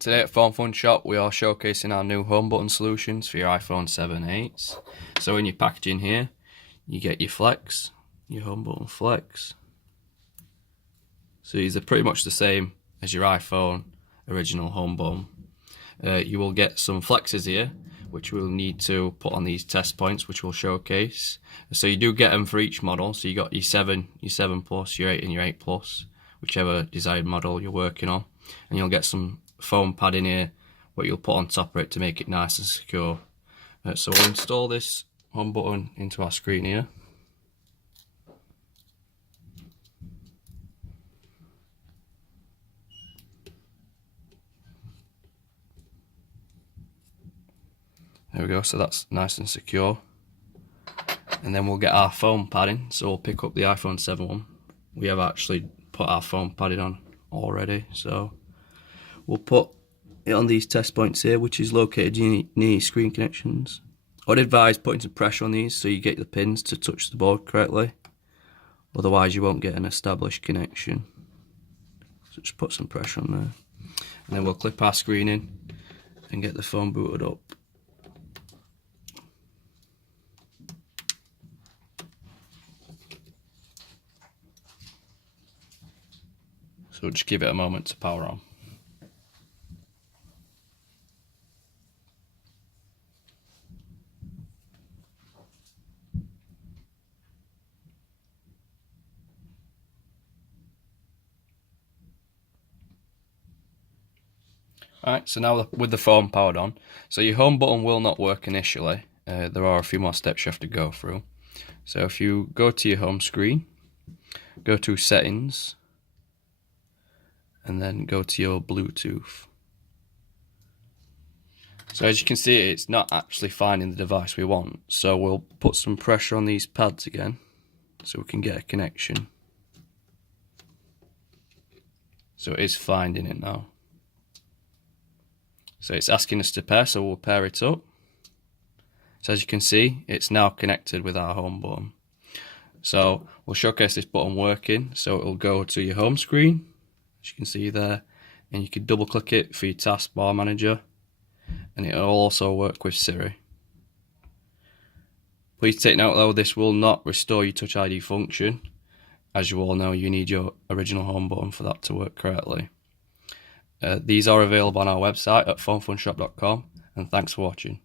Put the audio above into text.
Today at FoneFunShop we are showcasing our new home button solutions for your iPhone 7 8s. So in your packaging here you get your flex, your home button flex. So these are pretty much the same as your iPhone original home button. You will get some flexes here which we'll need to put on these test points, which we'll showcase. So you do get them for each model. So you got your 7 Plus, your 8 and your 8 Plus, whichever desired model you're working on. And you'll get some foam padding here, what you'll put on top of it to make it nice and secure. So we'll install this home button into our screen here. There we go, so that's nice and secure. And then we'll get our foam padding, so we'll pick up the iPhone 7 one. We have actually put our foam padding on already, so we'll put it on these test points here, which is located near screen connections. I'd advise putting some pressure on these so you get the pins to touch the board correctly, otherwise you won't get an established connection. So just put some pressure on there, and then we'll clip our screen in and get the phone booted up. So just give it a moment to power on. Alright, so now with the phone powered on, so your home button will not work initially. There are a few more steps you have to go through. So if you go to your home screen, go to settings, and then go to your Bluetooth. So as you can see, it's not actually finding the device we want, so we'll put some pressure on these pads again so we can get a connection. So it is finding it now. So it's asking us to pair, so we'll pair it up. So as you can see, it's now connected with our home button. So we'll showcase this button working, so it will go to your home screen, as you can see there, and you can double click it for your taskbar manager, and it will also work with Siri. Please take note though, this will not restore your Touch ID function. As you all know, you need your original home button for that to work correctly. These are available on our website at FoneFunShop.com, and thanks for watching.